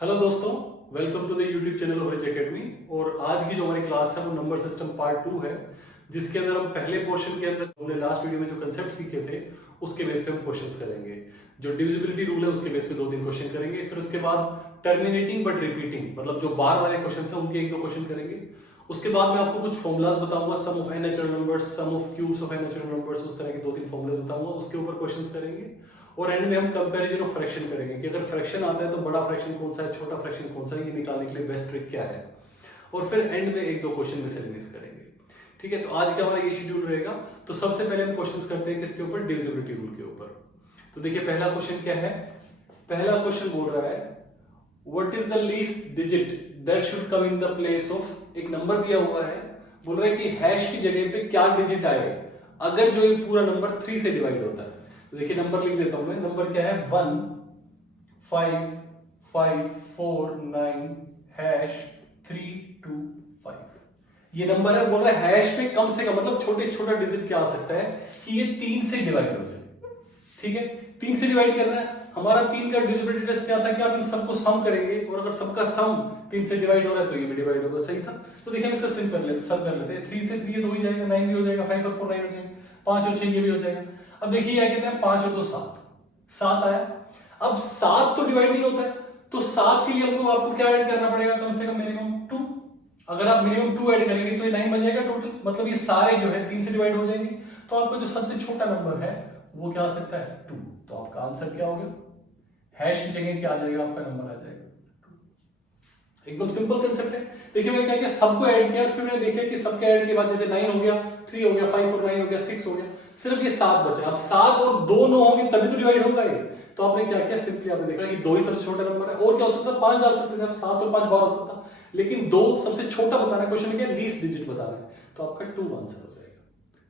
Hello दोस्तों, welcome to the YouTube channel of Rich Academy. और आज की जो हमारी क्लास है वो नंबर सिस्टम पार्ट 2 है, जिसके अंदर हम पहले पोर्शन के अंदर हमने लास्ट वीडियो में जो कंसेप्ट सीखे थे उसके बेस पे हम क्वेश्चंस करेंगे। जो डिविजिबिलिटी रूल है उसके बेस पे 2-3 क्वेश्चन करेंगे। फिर उसके बाद टर्मिनेटिंग बट रिपीटिंग, मतलब जो बार वाले क्वेश्चन हैं उनके 1-2 क्वेश्चन करेंगे। उसके बाद मैं आपको कुछ फॉर्मुलाज बताऊंगा, sum of n natural numbers, sum of cubes of n natural numbers, उस तरह के 2-3 फॉर्मुले बताऊंगा, उसके ऊपर क्वेश्चंस करेंगे। और एंड में हम कंपैरिजन ऑफ फ्रैक्शन करेंगे कि अगर फ्रैक्शन आता है तो बड़ा फ्रैक्शन कौन सा है, छोटा फ्रैक्शन कौन सा है, ये निकालने के लिए बेस्ट ट्रिक क्या है। और फिर एंड में 1-2 क्वेश्चन मिसलेनियस करेंगे। ठीक है, तो आज का हमारा ये शेड्यूल रहेगा। तो सबसे पहले हम क्वेश्चंस करते हैं किसके ऊपर, डिविजिबिलिटी रूल के ऊपर। तो देखिए पहला क्वेश्चन क्या है। पहला क्वेश्चन बोल रहा है what is the least digit that should come in the place of, एक नंबर दिया हुआ है, बोल रहा है कि हैश की जगह पे क्या डिजिट आए अगर जो ये पूरा नंबर 3 से डिवाइड होता है। तो देखिए नंबर लिख देता हूं मैं। नंबर क्या है 1 5 5 4 9 हैश 3 2 5। ये नंबर है, बोल रहा है हैश पे कम से कम, मतलब छोटे छोटा डिजिट क्या आ सकता है कि ये 3 से डिवाइड हो जाए। ठीक है, 3 से डिवाइड करना है। हमारा 3 का डिविजिबिलिटी टेस्ट क्या था कि आप इन सबको सम करेंगे और अगर सबका सम 3 से डिवाइड हो रहा है तो ये भी डिवाइड होगा। सही था। तो देखिए हम इसका सिम कर लेते, सब कर लेते हैं। 3 से 3 ये तो हो ही जाएगा, 9 भी हो जाएगा, 5 और 4 9 हो जाएंगे, 5 और 6 ये भी हो जाएगा। अब देखिए क्या कहते हैं 5 और 2 7, 7 आया। अब 7 तो डिवाइड नहीं होता है, तो 7 के लिए आपको क्या ऐड करना पड़ेगा, कम से कम मिनिमम 2। अगर आप मिनिमम 2 ऐड करेंगे तो ये 9 बन जाएगा टोटल, मतलब ये सारे जो है 3 से डिवाइड हो जाएंगे। तो आपका जो सबसे छोटा नंबर है वो क्या आ सकता है 2। तो आपका आंसर क्या होगा, हैश की जगह क्या आ जाएगा, आपका नंबर आ जाएगा। एकदम सिंपल कंसेप्ट है। देखिए मैंने क्या किया, सबको ऐड किया, फिर मैंने देखा कि सबके ऐड के बाद जैसे 9 हो गया, 3 हो गया, 5 और 9 हो गया, 6 हो गया, सिर्फ ये 7 बचा। अब 7 और 2 9 होंगे तभी तो डिवाइड होगा ये। तो आपने क्या किया, सिंपली आपने देखा कि 2 ही सबसे छोटा नंबर है। और क्या हो सकता है, 5 डाल सकते थे आप, 7 और 5 12 हो सकता, लेकिन 2 सबसे छोटा बताना है। क्वेश्चन में क्या, लीस्ट डिजिट बताना है, तो आपका 2 आंसर हो जाएगा।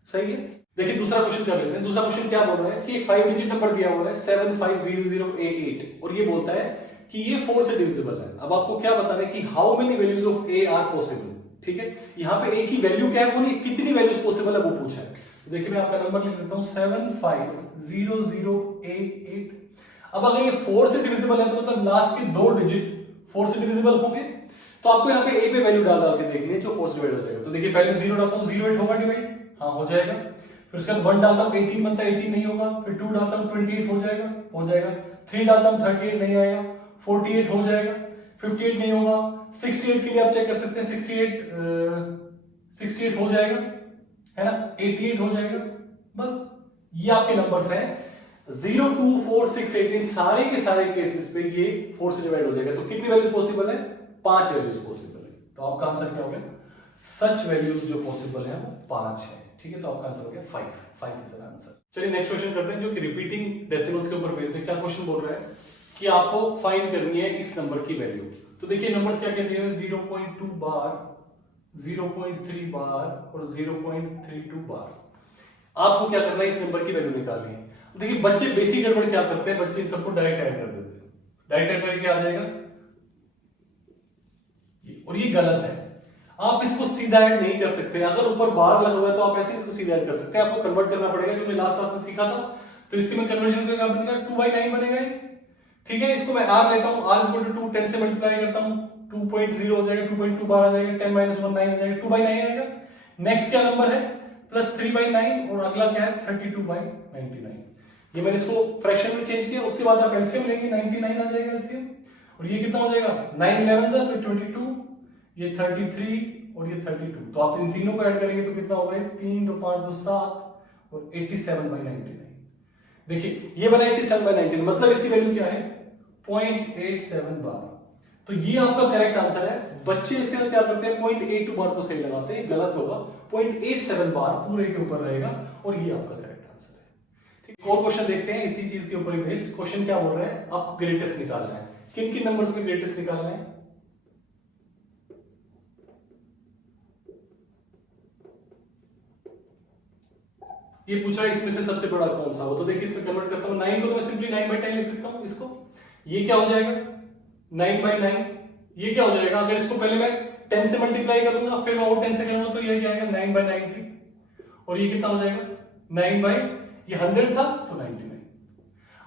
सही है। देखिए दूसरा क्वेश्चन कर लेते हैं। दूसरा क्वेश्चन क्या बोल रहा है कि एक 5 डिजिट नंबर दिया हुआ है 7500A8 और ये बोलता है कि ये 4 से डिविजिबल है। अब आपको क्या बताना है कि how many values of A R possible. ठीक है, यहाँ पे ए की वैल्यू क्या है वो नहीं, कितनी वैल्यूज पॉसिबल है वो पूछा है। तो देखिए मैं आपका नंबर लिख देता हूं 7500A8। अब अगर ये 4 से डिविजिबल है तो मतलब लास्ट के 2 डिजिट 4 से डिविजिबल होंगे। तो आपको यहाँ पे ए पे वैल्यू डाल डाल के देखनी है जो 4 से डिवाइड हो जाएगा। तो देखिए पहले 0 डालता हूं, 08 होगा डिवाइड, हाँ हो जाएगा। फिर उसके बाद 1 डालता हूं 18 बनता है, 18 नहीं होगा। फिर 2 डालता हूं 28 हो जाएगा, हो जाएगा। 3 डालता हूं 38 नहीं आएगा, 48 हो जाएगा, 58 नहीं होगा। 68 के लिए आप चेक कर सकते हैं, 68 हो जाएगा, है ना, 88 हो जाएगा। बस ये आपके नंबर्स हैं 0 2 4 6 8। इन सारे के सारे केसेस पे ये 4 से डिवाइड हो जाएगा। तो कितनी वैल्यूज पॉसिबल है, 5 वैल्यूज पॉसिबल है। तो आपका आंसर क्या हो गया, सच वैल्यूज जो पॉसिबल है वो 5 है। ठीक है, तो आपका आंसर हो गया 5 इज द आंसर। चलिए नेक्स्ट क्वेश्चन करते हैं जो कि रिपीटिंग डेसिमल्स के ऊपर बेस्ड है। क्या क्वेश्चन बोल रहा है कि आपको फाइंड करनी है इस नंबर की वैल्यू। तो देखिए नंबर्स क्या कहते हैं, 0.2 बार, 0.3 बार और 0.32 बार। आपको क्या करना है, इस नंबर की वैल्यू निकालनी है। देखिए बच्चे बेसिक गड़बड़ क्या करते हैं, बच्चे इन सबको डायरेक्ट ऐड कर देते हैं। डायरेक्ट ऐड करके क्या आ जाएगा, और ये गलत है। आप इसको सीधा ऐड नहीं कर सकते। अगर ऊपर बार लगा हुआ है तो आप ऐसे इसको सीधा ऐड कर सकते हैं। आपको कन्वर्ट करना पड़ेगा, जो मैं लास्ट क्लास में सीखा था। तो इसके मैं कन्वर्जन का क्या बनेगा, 2/9 बनेगा। ठीक है, इसको मैं r लेता हूं, r 2 10 से मल्टीप्लाई करता हूं, 2.0 हो जाएगा, 2.2 बार आ जाएगा, 10 - 1 9 हो जाएगा, 2/9 आएगा। नेक्स्ट क्या नंबर है, +3/9 और अगला क्या है 32/99। ये मैंने इसको फ्रैक्शन में चेंज किया। उसके बाद आप एलसीएम लेंगे, 99 आ जाएगा एलसीएम। और ये कितना हो जाएगा, 9 11 तो 22, ये 33 और ये 32। तो आप इन तीनों को ऐड करेंगे तो कितना होगा, 3 2 5 2 7 और 87/99। देखिए ये बना 87/99, मतलब इसकी वैल्यू क्या है 0.87 बार। तो ये आपका करेक्ट आंसर है। बच्चे इसके अंदर क्या करते हैं, 0.82 बार को सही लगाते हैं, गलत होगा। 0.87 बार पूरे के ऊपर रहेगा और ये आपका करेक्ट आंसर है। ठीक, और क्वेश्चन देखते हैं इसी चीज के ऊपर ही बेस्ड। क्वेश्चन क्या बोल रहा है, आपको ग्रेटेस्ट निकालना है। किन किन नंबर्स में ग्रेटेस्ट निकालना है, ये पूछ रहा है इसमें से सबसे बड़ा कौन सा हो। तो देखिए इसमें कन्वर्ट करता हूं, 9 को तो मैं सिंपली 9/10 लिख सकता हूं इसको। ये क्या हो जाएगा 9/9। ये क्या हो जाएगा, अगर इसको पहले मैं 10 से मल्टीप्लाई करूंगा फिर मैं और 10 से करूंगा तो ये क्या आएगा 9/90। और ये कितना हो जाएगा 9 बाई, ये 100 था तो 99।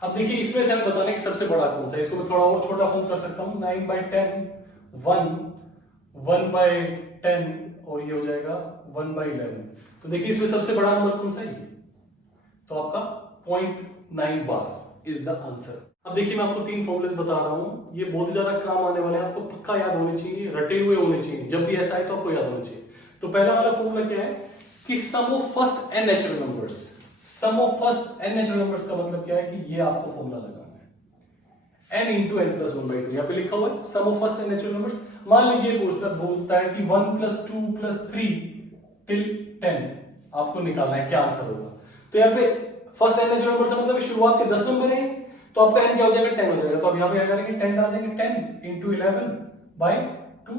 अब देखिए इसमें से हमें बताना है कि सबसे बड़ा कौन सा है। इसको मैं थोड़ा और छोटा फॉर्म कर सकता हूँ, 9/10, 1/10 और ये हो जाएगा 1/11। तो देखिए इसमें सबसे बड़ा नंबर कौन सा है? तो आपका 0.9 बार इज द आंसर। अब देखिए मैं आपको 3 फॉर्मूलेस बता रहा हूं, ये बहुत ज्यादा काम आने वाले हैं, आपको पक्का याद होने चाहिए, रटे हुए होने चाहिए, जब भी ऐसा आए तो आपको याद होना चाहिए। तो पहला वाला फॉर्मूला क्या है कि sum of first n natural numbers. Sum of first n natural numbers का मतलब क्या है कि ये आपको फॉर्मूला लगाना है, n into n plus 1/2। यहाँ पे लिखा हुआ है sum of first n natural numbers. मान लीजिए बोलता है कि 1 + 2 + 3 till 10 आपको निकालना है, क्या आंसर होगा। तो यहाँ पे फर्स्ट एन नेचुरल नंबर से मतलब शुरुआत के 10 नंबर हैं, तो आपका n क्या हो जाएगा? 10 हो जाएगा। तो अब यहाँ पे क्या करेंगे? 10 डाल देंगे, 10 into 11/2,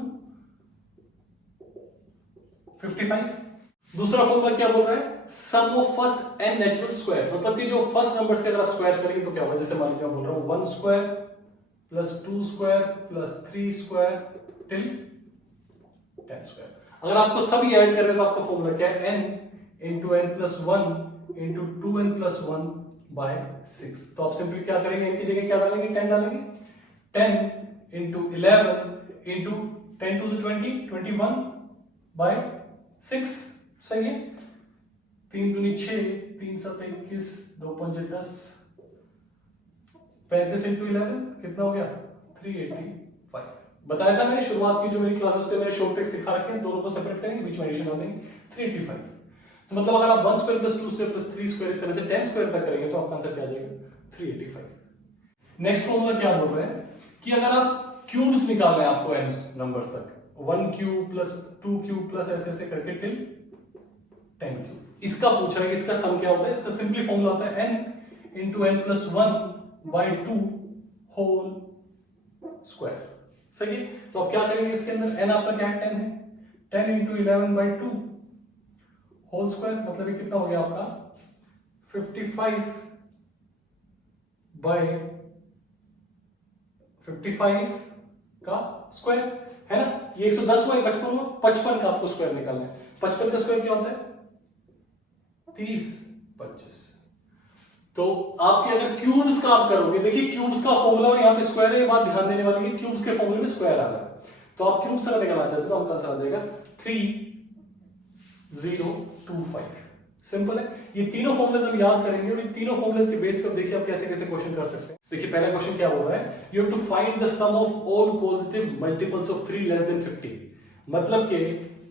55। दूसरा फॉर्मूला क्या बोल रहा है? Sum of first n natural squares, मतलब कि जो फर्स्ट नंबर्स के अगर आप स्क्वायर्स करेंगे तो क्या होगा? जैसे मान लीजिए मैं बोल रहा हूँ 1 square + 2 square + 3 square till 10 square. अगर आपको सब ये ऐड करना है तो आपका फॉर्मूला क्या है? n into n + 1 into 2n + 1/6। तो आप सिंपली क्या करेंगे? n की जगह क्या डालेंगे? 10 डालेंगे। 10 into 11 into 10 to the 20, 21/6। सही है। 3 दूनी 6, 3 7 21, 2 5 10, 35 into 11 कितना हो गया? 385। बताया था मैंने शुरुआत की जो मेरी क्लासेस पे मैंने शॉर्ट ट्रिक सिखा रखे हैं, दोनों को सेपरेट करेंगे, बीच में एडिशन कर देंगे, 385। तो मतलब अगर आप 1 स्क्वायर + 2 स्क्वायर + 3 स्क्वायर इस तरह से 10 स्क्वायर तक करेंगे तो आपका आंसर क्या आ जाएगा? 385। नेक्स्ट फॉर्मूला क्या बोल रहा है कि अगर आप क्यूब्स निकालना है आपको n नंबर्स तक, 1 क्यूब + 2 क्यूब + ऐसे ऐसे करके टिल 10 क्यूब, इसका पूछ रहा है कि इसका सम क्या होता है। इसका सिंपली फॉर्मूला होता है n into n + 1/2 whole square. सही है। तो अब क्या करेंगे इसके अंदर? n आपका क्या है? 10 है। 10 into 11/2 होल स्क्वायर, मतलब ये कितना हो गया आपका? 55/55 का स्क्वायर है ना। ये 110 हुआ, 55 हुआ, 55 का आपको स्क्वायर निकालना है। 55 का स्क्वायर क्या होता है? 30 25। तो आपके अगर क्यूब्स का आप करोगे, देखिए क्यूब्स का फॉर्मूला और यहाँ पे स्क्वायर है, ये बात ध्यान देने वाली है, क्यूब्स के फॉर्मूले में स्क्वायर आ रहा है। तो आप क्यूब्स का निकालना चाहते हो तो आपका आंसर आ जाएगा 3025। सिंपल है। ये तीनों फॉर्मूलेज हम याद करेंगे और ये तीनों फॉर्मूलेज के बेस पर देखिए आप कैसे कैसे क्वेश्चन कर सकते हैं। देखिए पहला क्वेश्चन क्या बोल रहा है? You have to find the sum of all positive multiples of 3 less than 50। मतलब कि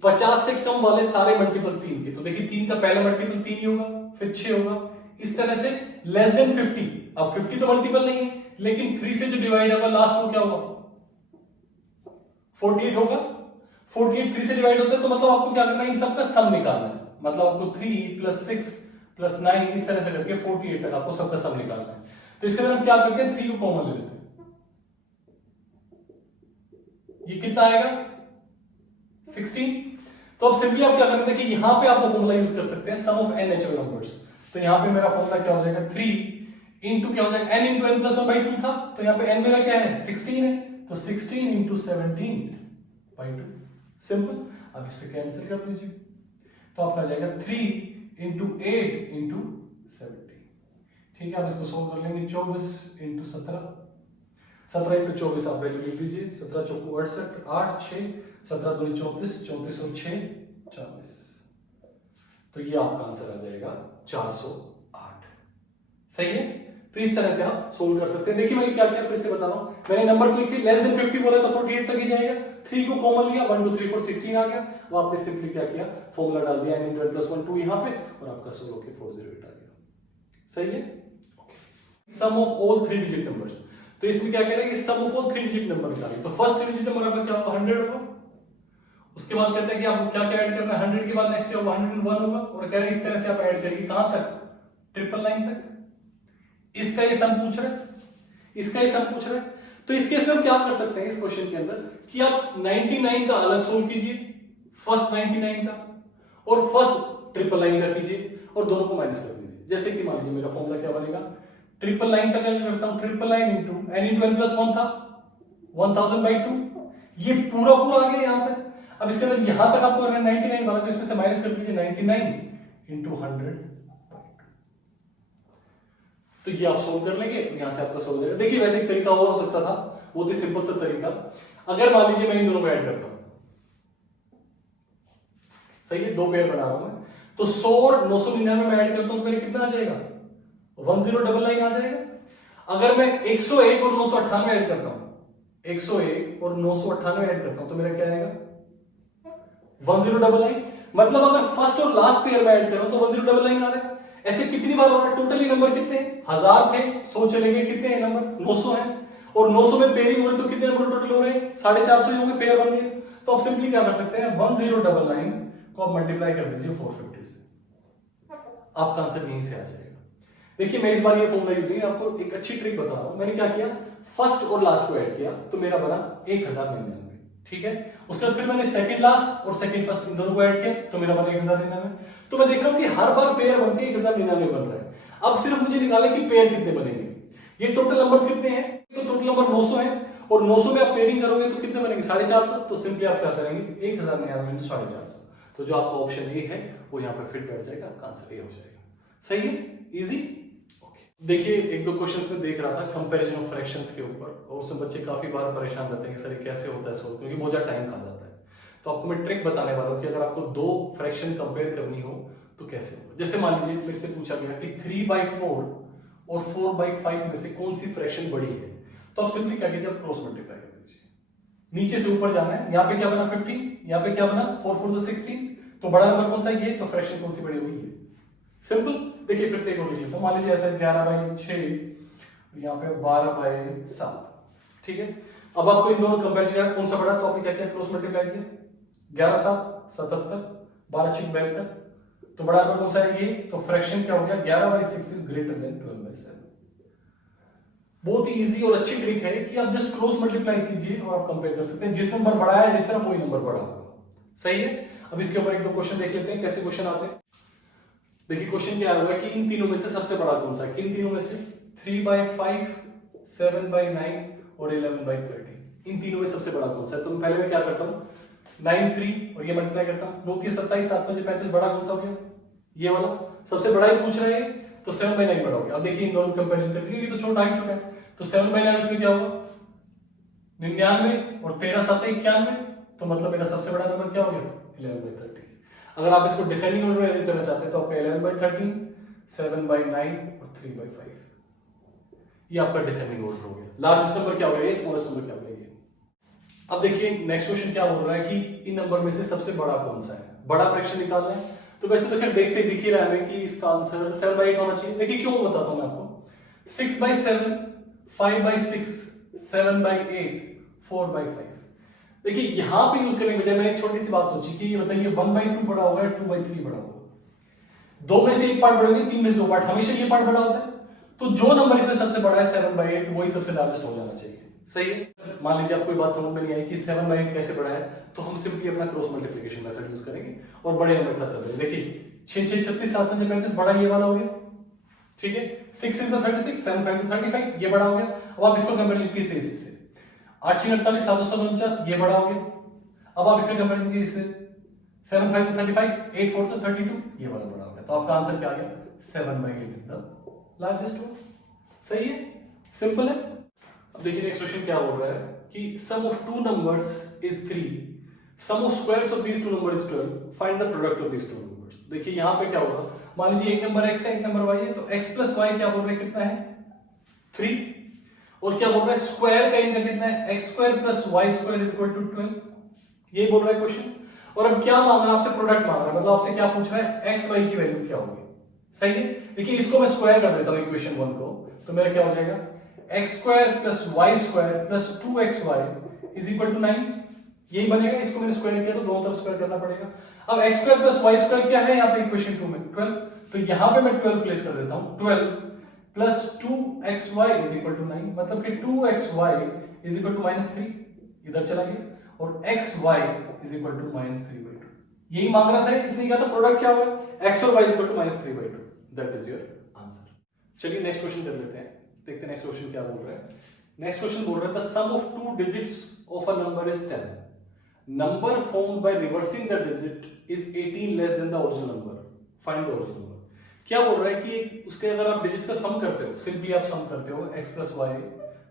50 से कम वाले सारे मल्टीपल 3 के। तो देखिए 3 का पहला मल्टीपल 3 ही होगा, फिर 6 होगा, इस तरह से लेस देन 50। अब 50 तो मल्टीपल नहीं है, लेकिन 3 से जो डिवाइड होगा लास्ट में क्या होगा? 48 होगा। 48 3 से डिवाइड होता है, तो मतलब आपको क्या करना है? इन सबका सम निकालना है। मतलब आपको 3 + 6 + 9 इस तरह से करके 48 तक आपको सबका सम निकालना है। तो इसके अंदर हम क्या करते हैं? 3 को कॉमन ले लेते हैं। ये कितना आएगा? 16। तो अब सिंपली आप क्या करेंगे? देखिए यहां पे आप वो फॉर्मूला यूज कर सकते हैं, सम ऑफ n नेचुरल नंबर्स। तो यहां पे मेरा फॉर्मूला क्या हो जाएगा? 3 इंटू क्या हो जाएगा? n into n + 1/2 था, तो यहां पे n मेरा क्या है? 16 है, तो 16 into 17/2। सिंपल। अब इससे कैंसिल कर दीजिए, तो आपका आ जाएगा 3 into 8 into 17। ठीक है, आप इसको सोल्व कर लेंगे। 24 into 17, 17 into 24 आप वैल्यू लिख लीजिए। 17 चौको 68, 8 6, 17 दूनी 34, 34 और 6 40। तो ये आपका आंसर आ जाएगा 408। सही है। तो इस तरह से आप सोल्व कर सकते हैं। देखिए मैंने क्या किया, फिर से बता रहा हूं। मैंने नंबर्स लिखे, लेस देन 50 बोला तो 48 तक ही जाएगा। 3 को कॉमन लिया, 1 2 3 4 16 आ गया। वो आपने सिंपली क्या किया? फॉर्मूला डाल दिया n into n + 1 2 यहां पे, और आपका सोल्व होके 408 आ गया। सही है। Sum of all 3 digit numbers. तो इसमें क्या कह रहा है कि sum of all 3 digit number निकालें। तो फर्स्ट 3 डिजिट नंबर आपका क्या होगा? 100 होगा। उसके बाद कहते हैं कि आपको क्या क्या ऐड करना है? 100 के बाद नेक्स्ट 101 होगा, और कह रहे हैं इस तरह से आप ऐड करेंगे कहां तक? 999 तक। इसका ये सम पूछ रहा है, इसका ये सम पूछ रहा है। तो इस केस में हम क्या कर सकते हैं इस क्वेश्चन के अंदर कि आप 99 का अलग सोल्व कीजिए, फर्स्ट 99 का, और फर्स्ट 999 का कीजिए, और दोनों को माइनस कर दीजिए। जैसे कि मान लीजिए मेरा फॉर्मूला क्या बनेगा? 999 का क्या करता हूं? 999 into n into n + 1 था, 1000/2। ये पूरा पूरा आ गया यहां तक। अब इसके अंदर यहां तक आपको करना है 99 वाला, तो इसमें से माइनस कर दीजिए 99 into 100। तो ये आप सोल्व कर लेंगे, यहां से आपका सोल्व हो जाएगा। देखिए वैसे एक तरीका और हो सकता था, बहुत ही सिंपल सा तरीका, अगर मान लीजिए मैं इन दोनों को ऐड करता हूं, सही है, दो पेयर बना रहा हूं मैं, तो 100 और 999 में ऐड करता हूं तो मेरे कितना आ जाएगा, 1099 आ जाएगा। अगर मैं 101 और 998 ऐड करता हूं, 101 और 998 ऐड करता हूं तो मेरा क्या आएगा, 1099। मतलब अगर फर्स्ट और लास्ट पेयर में ऐड कर रहा हूं तो 1099 आ रहा है। ऐसे कितनी बार हो रहा है, टोटली नंबर कितने हैं, 1000 थे, 100 चले गए, कितने हैं नंबर, 900 है, और 900 में पेयरिंग हो रही तो कितने नंबर टोटल हो रहे हैं, 450 ही होंगे, पेयर बन गए। तो आप सिंपली क्या कर सकते हैं, 1099 को आप मल्टीप्लाई कर दीजिए 450 से, आपका आंसर यहीं से आ जाएगा। देखिए मैं इस बार ये फॉर्मूला यूज नहीं, आपको एक अच्छी ट्रिक बता रहा हूं। मैंने क्या किया, फर्स्ट और लास्ट को ऐड किया तो मेरा बना 1099, ठीक है। उसके बाद फिर मैंने सेकंड लास्ट और सेकंड फर्स्ट इन दोनों को ऐड किया तो मेरा बना 1099। तो मैं देख रहा हूं कि हर बार पेयर बनके 1099 बन रहा है। अब सिर्फ मुझे निकालना है कि पेयर कितने बनेंगे, ये टोटल नंबर्स कितने हैं, तो टोटल नंबर 900 है, और 900 में आप पेयरिंग करोगे तो कितने बनेंगे, 450। तो सिंपली आप क्या करेंगे, 1099 into 450, तो जो आपका ऑप्शन ए है वो यहाँ पे फिट बैठ जाएगा, आपका आंसर ए हो जाएगा। सही है, इजी। देखिए एक दो क्वेश्चंस में देख रहा था कंपैरिजन ऑफ फ्रैक्शंस के ऊपर, और उसमें बच्चे काफी बार परेशान रहते हैं कि सर ये कैसे होता है सोल्व, क्योंकि बहुत ज्यादा टाइम खा जाता है। तो आपको मैं ट्रिक बताने वाला हूँ कि अगर आपको दो फ्रैक्शन कंपेयर करनी हो तो कैसे होगा। जैसे मान लीजिए फिर से पूछा गया कि 3/4 और 4/5 में से कौन सी फ्रैक्शन बड़ी है, तो आप सिंपली क्या कीजिए, आप क्रॉस मल्टीप्लाई कर दीजिए, नीचे से ऊपर जाना है। यहाँ पे क्या बना 50, यहाँ पे क्या बना 4 4 16, तो बड़ा नंबर कौन सा है ये, तो फ्रैक्शन कौन सी बड़ी होगी ये, सिंपल। देखिए फिर से एक और लीजिए, तो मान लीजिए ऐसा 11/6, यहाँ पे 12/7, ठीक है। अब आपको इन दोनों कंपेरिजन कौन सा बड़ा, तो आपने क्या किया, क्रॉस मल्टीप्लाई किया, 11 7 77, 12 6 72, तो बड़ा नंबर कौन सा है ये, तो फ्रैक्शन क्या हो गया, 11/6 इज ग्रेटर देन 12/7। बहुत ही इजी और अच्छी ट्रिक है कि आप जस्ट क्रॉस मल्टीप्लाई कीजिए और आप कंपेयर कर सकते हैं, जिस नंबर बड़ा है जिस तरह वही नंबर बड़ा होगा। सही है। अब इसके ऊपर एक दो क्वेश्चन देख लेते हैं, कैसे क्वेश्चन आते हैं। देखिए क्वेश्चन क्या होगा कि इन तीनों में से सबसे बड़ा कौन सा है, किन तीनों में से, 3/5, 7/9 और 11/13, इन तीनों में सबसे बड़ा कौन सा है। तो पहले मैं क्या करता हूँ, 9 3 और ये मल्टीप्लाई करता हूँ, 9 3 27, 7 5 35, बड़ा कौन सा हो गया, ये वाला सबसे बड़ा ही पूछ रहे हैं, तो 7/9 बड़ा हो गया। अब देखिए इन दोनों कंपैरिजन करके, ये तो छोटा ही छोटा है, तो 7/9 इसमें क्या होगा 99, और 13 7 91, तो मतलब मेरा सबसे बड़ा नंबर क्या हो गया 11/13। अगर आप इसको डिसेंडिंग ऑर्डर में अरेंज करना चाहते हैं तो आपका 11/13, 7/9 और 3/5, ये आपका डिसेंडिंग ऑर्डर हो गया। लार्जेस्ट नंबर क्या हो गया, स्मॉलेस्ट नंबर क्या हो गया ये। अब देखिए नेक्स्ट क्वेश्चन क्या बोल रहा है कि इन नंबर में से सबसे बड़ा कौन सा है, बड़ा फ्रैक्शन निकालना है। तो वैसे तो खैर देखते दिख ही रहा है हमें कि इसका आंसर 7/8 होना चाहिए। देखिए क्यों बताता हूं मैं आपको, 6/7, 5/6, 7/8, 4/5। देखिए यहां पे यूज करने के बजाय मैंने एक छोटी सी बात सोची कि ये बताइए 1/2 बड़ा होगा या 2/3 बड़ा होगा। दो में से एक पार्ट बड़ा होगा, तीन में से दो पार्ट, हमेशा ये पार्ट बड़ा होता है। तो जो नंबर इसमें सबसे बड़ा है 7/8, वही सबसे लार्जेस्ट हो जाना चाहिए। सही है। मान लीजिए आपको बात समझ में नहीं आई कि 7/8 कैसे बड़ा है, तो हम सिंपली अपना क्रॉस मल्टीप्लिकेशन मेथड यूज करेंगे और बड़े नंबर के साथ चलेंगे। देखिए 6 6 36, 7 5 35, बड़ा ये वाला हो गया, ठीक है। 6 6 36, 7 5 35, ये बड़ा हो गया। अब आप इसको कंपैरिजन कीजिए इससे, 8 6 48, 7 7 49, ये बड़ा हो गया। अब आप इसका कंपैरिजन कीजिए इससे, 7 5 35, 8 4 32, ये वाला बड़ा हो गया। तो आपका आंसर क्या आ गया, 7/8 इज द लार्जेस्ट वन। सही है, सिंपल है। अब देखिए नेक्स्ट क्वेश्चन क्या बोल रहा है कि sum of two numbers is 3, sum of squares of these two number is 12, find the product of these two numbers. देखिए यहां पे क्या होगा, मान लीजिए एक नंबर x है, एक नंबर y है, तो x प्लस y क्या बोल रहे हैं, कितना है 3, और क्या बोल रहा है स्क्वायर का इनका कितना है, x² plus y² is equal to 12, ये बोल रहा है क्वेश्चन। और अब क्या मांग रहा है आपसे, प्रोडक्ट मांग रहा है, मतलब आपसे क्या पूछ रहा है, x y की वैल्यू क्या होगी। सही है। देखिए इसको मैं स्क्वायर कर देता हूं इक्वेशन 1 को, तो मेरा क्या हो जाएगा, x² plus y² plus 2xy is equal to 9, यही बनेगा। इसको मैंने स्क्वायर किया तो दोनों तरफ स्क्वायर करना पड़ेगा। अब x² प्लस y² क्या है यहाँ पे इक्वेशन 2 में 12, तो यहाँ पे मैं 12 प्लेस कर देता हूँ, 12 plus 2xy is equal to 9, मतलब कि 2xy इज इक्वल टू -3, इधर चला गया, और xy इज इक्वल टू -3/2, यही मांग रहा था। इसने कहा था प्रोडक्ट क्या होगा, x और y is equal to -3/2, that is your answer. चलिए नेक्स्ट क्वेश्चन कर लेते हैं, देखते हैं नेक्स्ट क्वेश्चन क्या बोल रहा है। नेक्स्ट क्वेश्चन बोल रहा है the sum of two digits of a number is 10, number formed by reversing the digit is 18 less than the original number, find the original number. क्या बोल रहा है कि उसके अगर आप डिजिट्स का सम करते हो, सिंपली आप सम करते हो x प्लस वाई,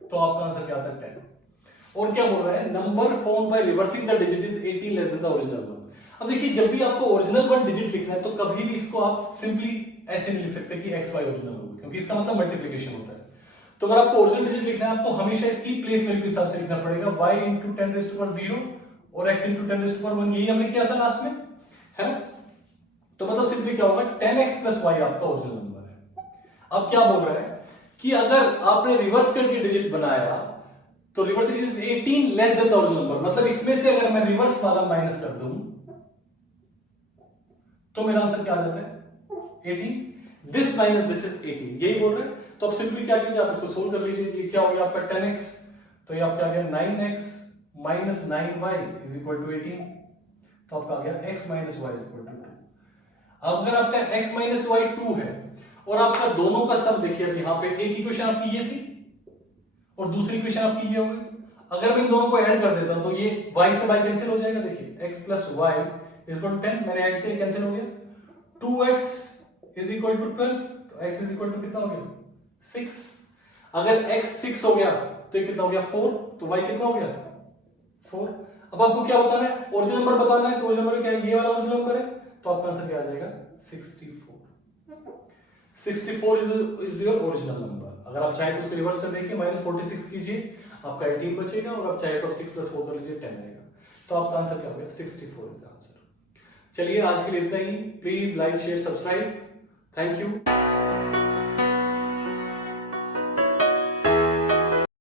तो आपका आंसर क्या आता है 10। और क्या बोल रहा है, number formed by reversing the digit is 18 less than the original one. अब देखिए जब भी आपको ओरिजिनल वन डिजिट लिखना है तो कभी भी इसको आप सिंपली ऐसे नहीं लिख सकते कि x y ओरिजिनल होगा, क्योंकि इसका मतलब मल्टीप्लिकेशन होता है। तो अगर आपको ओरिजिनल डिजिट लिखना है, आपको हमेशा इसकी प्लेस वैल्यू के हिसाब से लिखना पड़ेगा, y into 10 raised to power 0 और x into 10 raised to power 1, यही हमने किया था लास्ट में, है ना। तो मतलब सिंपली क्या होगा, 10x plus y आपका ओरिजिनल नंबर है। अब क्या बोल रहा है कि अगर आपने रिवर्स करके डिजिट बनाया तो reverse is 18 less than the original number, मतलब इसमें से अगर मैं रिवर्स वाला माइनस कर दूं तो मेरा आंसर क्या आ जाता है 18, दिस माइनस दिस इज 18, यही बोल रहे हैं। तो अब सिंपली क्या कीजिए, आप इसको सोल्व कर लीजिए कि क्या हो गया आपका 10x, तो ये आपका आ गया 9x minus 9y is equal to 18, तो आपका आ गया x minus y is equal to 2। अब अगर आपका x माइनस y 2 है और आपका दोनों का सम देखिए, अब यहाँ पे एक इक्वेशन आपकी ये थी और दूसरी इक्वेशन आपकी ये हो गई। अगर मैं इन दोनों को ऐड कर देता हूं तो ये y से y कैंसिल हो जाएगा, देखिए x plus y is equal to 10, मैंने ऐड किया कैंसिल हो गया, 2x इज इक्वल टू 12, तो x इज इक्वल टू कितना हो गया 6। अगर x 6 हो गया तो ये कितना हो गया 4, तो y कितना हो गया 4। अब आपको क्या बताना है, ओरिजिनल नंबर बताना है, तो ओरिजिनल नंबर क्या है, ये वाला ओरिजिनल नंबर है, तो आपका आंसर क्या आ जाएगा 64 इज योर ओरिजिनल नंबर। अगर आप चाहे तो उसके रिवर्स कर देखिए, -46 कीजिए, आपका 18 बचेगा, और आप चाहे तो 6 + 4 कर लीजिए, 10 आएगा। तो आपका आंसर क्या हो गया 64 इज द आंसर। चलिए आज के लिए इतना ही। Please like share subscribe, thank you.